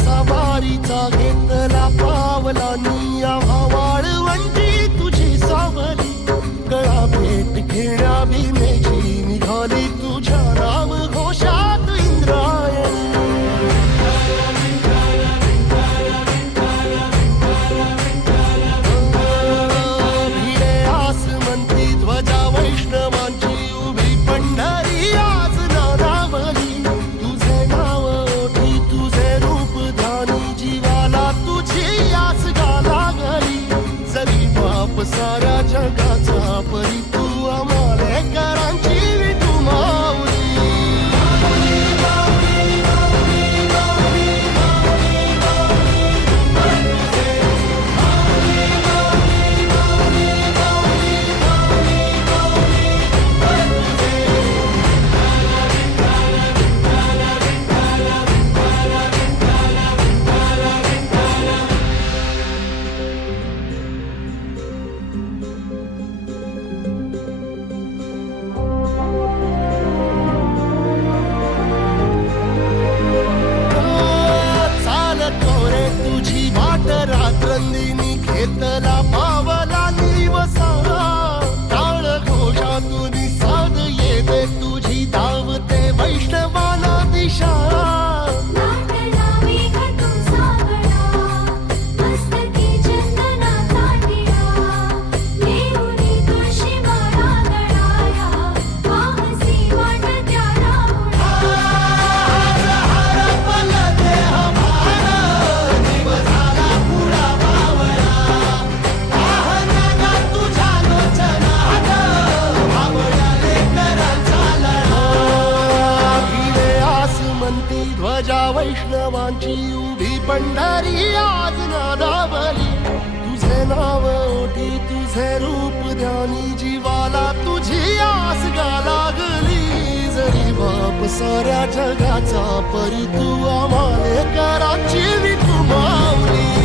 सवारीचा घेतला पावला निया वाळवंटी तुझी सावली गळा भेट घेण्या भीमेची निघाली तुझ्या नाम घोषात इंद्रायणी भिडे आसमंती ध्वजा वैष्णवांची उभी पंढरी आज नादावली तुझे नाव ओठी तुझे रूप ध्यानी जीवाला तुझी आस गाला गली जरी बाप साऱ्या जगाचा परी तू आमालेकरांची विठू माऊली रात्रंदिनी घेतला पावला दिवसा टाळ घोषातून साध येते तुझी धावते वैष्णवाला दिशा ध्वजा वैष्णवांची उभी पंढरी आज नादावली तुझे नाव ओठी तुझे रूप ध्यानी जीवाला तुझी आस गा लागली जरी बाप साऱ्या जगाचा परी तू आमालेकरांची विठू माऊली